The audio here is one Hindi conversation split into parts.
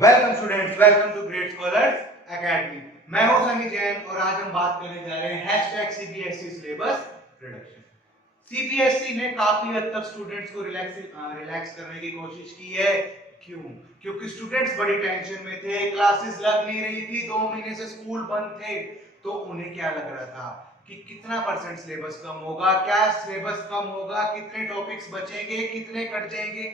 Welcome students, welcome to Great Scholars Academy. मैं हूं सनी जैन और आज हम बात करने जा रहे हैं #CBSE सिलेबस रिडक्शन। सीबीएसई ने काफी हद तक स्टूडेंट्स को रिलैक्स करने की कोशिश की है। क्यों? क्योंकि स्टूडेंट्स बड़ी टेंशन में थे, क्लासेस लग नहीं रही थी, 2 महीने से स्कूल बंद थे, तो उन्हें क्या लग रहा था कि कितना परसेंट सिलेबस कम होगा, क्या सिलेबस कम होगा, कितने टॉपिक्स बचेंगे, कितने कट जाएंगे।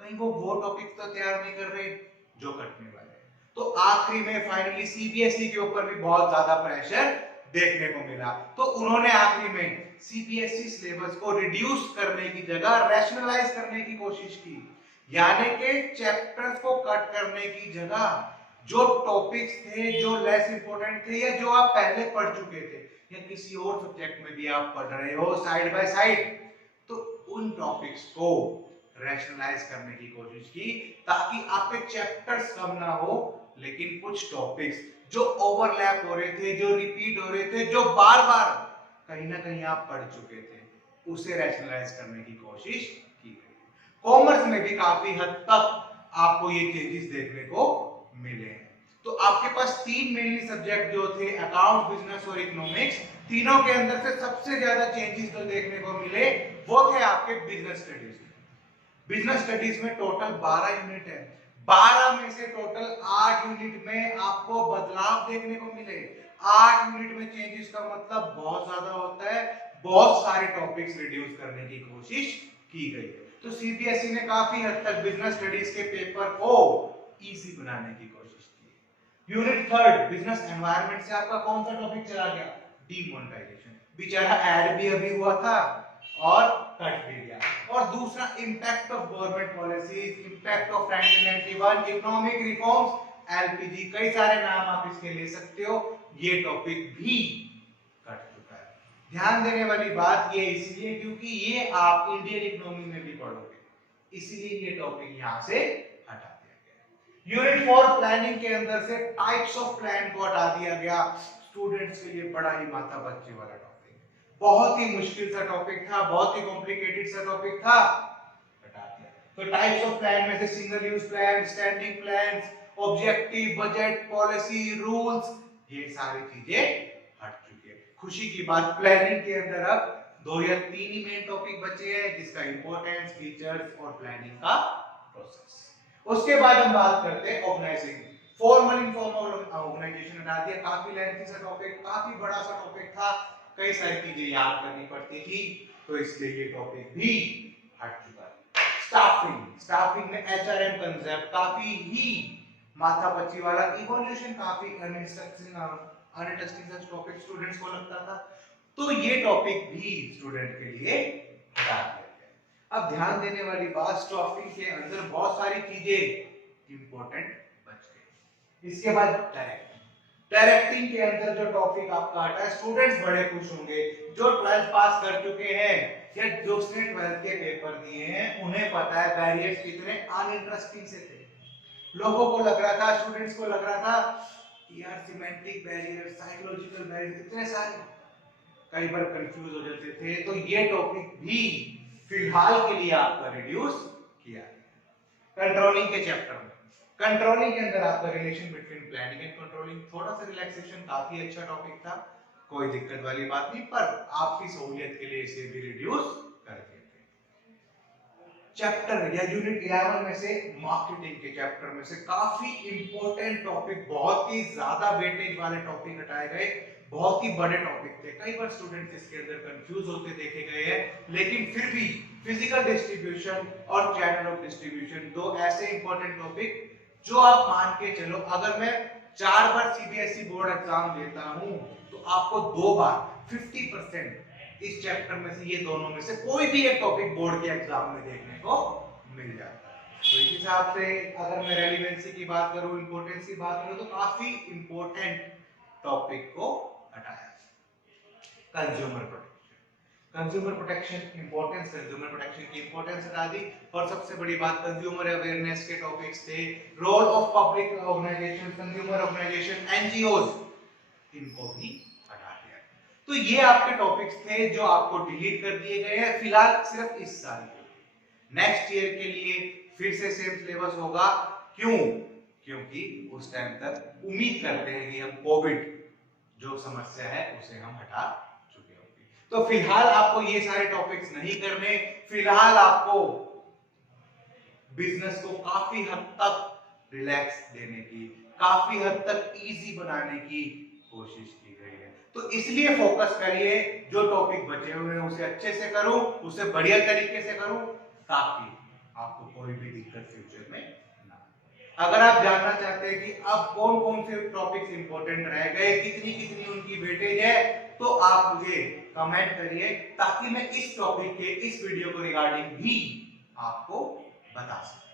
कहीं वो टॉपिक तो तैयार नहीं कर रहे जो कटने वाले हैं। तो आखिरी में फाइनली सीबीएसई के ऊपर भी बहुत ज्यादा प्रेशर देखने को मिला, तो उन्होंने आखिरी में सीबीएसई सिलेबस को रिड्यूस करने की जगह रैशनलाइज करने की कोशिश की, यानी कि चैप्टर्स को कट करने की जगह जो टॉपिक्स थे जो लेस इंपॉर्टेंट थे या जो आप पहले पढ़ चुके थे या किसी और सब्जेक्ट में भी आप पढ़ रहे हो साइड बाय साइड, तो उन टॉपिक्स को रैशनलाइज करने की कोशिश की ताकि आपके चैप्टर्स कम ना हो, लेकिन कुछ टॉपिक्स जो ओवरलैप हो रहे थे, जो रिपीट हो रहे थे, जो बार बार कहीं ना कहीं आप पढ़ चुके थे, उसे रैशनलाइज करने की कोशिश की गई। कॉमर्स में भी काफी हद तक आपको ये चेंजेस देखने को मिले हैं। तो आपके पास 3 मेनली सब्जेक्ट जो थे, अकाउंट, बिजनेस और इकोनॉमिक्स, तीनों के अंदर से सबसे ज्यादा चेंजेस जो देखने को मिले वो थे आपके बिजनेस स्टडीज। बिजनेस स्टडीज में टोटल 12 यूनिट है, 12 में से टोटल 8 यूनिट में आपको बदलाव देखने को मिले। 8 यूनिट में चेंजेस का मतलब बहुत ज्यादा होता है, बहुत सारे टॉपिक्स रिड्यूस करने की कोशिश की गई है। तो सीबीएसई ने काफी हद तक बिजनेस स्टडीज के पेपर को इजी बनाने की कोशिश की। यूनिट 3 बिजनेस एनवायरनमेंट से आपका कौन सा टॉपिक चला गया? डीमोनेटाइजेशन। बेचारा ऐड भी अभी हुआ था और कट भी गया। और दूसरा impact of government policies, impact of 1991, economic reforms, LPG, कई सारे नाम आप इसके ले सकते हो, ये टॉपिक भी कट चुका है। ध्यान देने वाली बात ये इसलिए क्योंकि ये आप इंडियन इकोनॉमी में भी पढ़ोगे, इसलिए ये टॉपिक यहां से हटा दिया गया। यूनिट 4 प्लानिंग के अंदर से टाइप्स ऑफ प्लान को हटा दिया गया। स्टूडेंट्स के लिए बड़ा ही माथा बच्चे वाला टॉपिक, बहुत ही मुश्किल सा टॉपिक था, बहुत ही कॉम्प्लिकेटेड सा टॉपिक था, हटा दिया। तो टाइप्स ऑफ प्लान में से single use plan, standing plans, objective, budget, policy, rules, ये सारी चीजें हट चुकी है। खुशी की बात, प्लानिंग के अंदर अब 2 या 3 ही मेन टॉपिक बचे हैं, जिसका इंपॉर्टेंस, फीचर्स और प्लानिंग का प्रोसेस। उसके बाद हम बात करते हैं ऑर्गेनाइजिंग। फॉर्मल इनफॉर्मल ऑर्गेनाइजेशन हटा दिया, काफी लेंथी सा टॉपिक, काफी बड़ा सा टॉपिक था, कई सारी चीजें याद करनी पड़ती थी, तो इसलिए ये टॉपिक भी हट चुका है। स्टाफिंग, स्टाफिंग में एचआरएम कांसेप्ट काफी ही माथापच्ची वाला, इवोल्यूशन काफी अनइंटरेस्टिंग सा टॉपिक स्टूडेंट्स को लगता था, तो ये टॉपिक भी स्टूडेंट के लिए हटा दिया गया। अब ध्यान देने वाली बात, स्टाफिंग के अंदर बहुत सारी चीजें इंपॉर्टेंट बच गई। इसके बाद डायरेक्टिंग के अंदर जो टॉपिक आपका हटा है, स्टूडेंट्स बड़े खुश होंगे जो 12th पास कर चुके हैं या जो 12th के पेपर दिए हैं, उन्हें पता है बैरियर्स कितने अनइंटरेस्टिंग से थे। लोगों को लग रहा था, स्टूडेंट्स को लग रहा था कि यार सिमेंटिक बैरियर, साइकोलॉजिकल बैरियर, इतने सारे, कई बार कंफ्यूज हो जाते थे, तो ये टॉपिक भी फिलहाल के लिए आपका रिड्यूस किया गया। कंट्रोलिंग के चैप्टर में, कंट्रोलिंग के अंदर आपका relation between planning and controlling, थोड़ा सा रिलैक्सेशन, काफी अच्छा टॉपिक था, कोई दिक्कत वाली बात नहीं, पर आपकी सहूलियत के लिए इसे भी रिड्यूस कर दिया गया। चैप्टर या यूनिट 11 में से मार्केटिंग के चैप्टर में से काफी इंपॉर्टेंट टॉपिक, बहुत ही ज्यादा वेटेज वाले टॉपिक हटाए गए, बहुत ही बड़े टॉपिक थे, कई बार स्टूडेंट्स इसके अंदर कंफ्यूज होते देखे गए हैं, लेकिन फिर भी फिजिकल डिस्ट्रीब्यूशन और चैनल ऑफ डिस्ट्रीब्यूशन, दो ऐसे इंपॉर्टेंट टॉपिक जो आप मान के चलो, अगर मैं 4 बार सीबीएसई बोर्ड एग्जाम देता हूं तो आपको 2 बार 50% इस चैप्टर में से, ये दोनों में से कोई भी एक टॉपिक बोर्ड के एग्जाम में देखने को मिल जाता है। तो इस हिसाब से अगर मैं रेलेवेंसी की बात करूं, इंपॉर्टेंस की बात करूं, तो काफी इंपॉर्टेंट टॉपिक को हटाया। Consumer protection, consumer protection importance, consumer protection की इंपॉर्टेंस हटा दी। और सबसे बड़ी बात, कंज्यूमर अवेयरनेस के टॉपिक्स थे, role of public organisation, consumer organisation, NGOs, इनको भी हटा दिया। तो ये आपके टॉपिक्स थे जो आपको डिलीट कर दिए गए हैं फिलहाल सिर्फ इस साल के लिए। नेक्स्ट ईयर के लिए फिर से सेम सिलेबस होगा। क्यों? क्योंकि उस टाइम तक उम्मीद करते हैं कि हम कोविड जो समस्या है उसे हम हटा चुके होंगे। तो फिलहाल आपको ये सारे टॉपिक्स नहीं करने, फिलहाल आपको बिजनेस को काफी हद तक रिलैक्स देने की, काफी हद तक इजी बनाने की कोशिश की गई है। तो इसलिए फोकस करिए, जो टॉपिक बचे हुए हैं उसे अच्छे से करूं, उसे बढ़िया तरीके से करूं, ताकि आपको कोई भी दिक्कत फ्यूचर में ना। अगर आप जानना चाहते हैं कि अब कौन कौन से टॉपिक्स इंपॉर्टेंट रह गए, कितनी कितनी उनकी वेटेज है, तो आप मुझे कमेंट करिए, ताकि मैं इस टॉपिक के इस वीडियो को रिगार्डिंग भी आपको बता सकूं।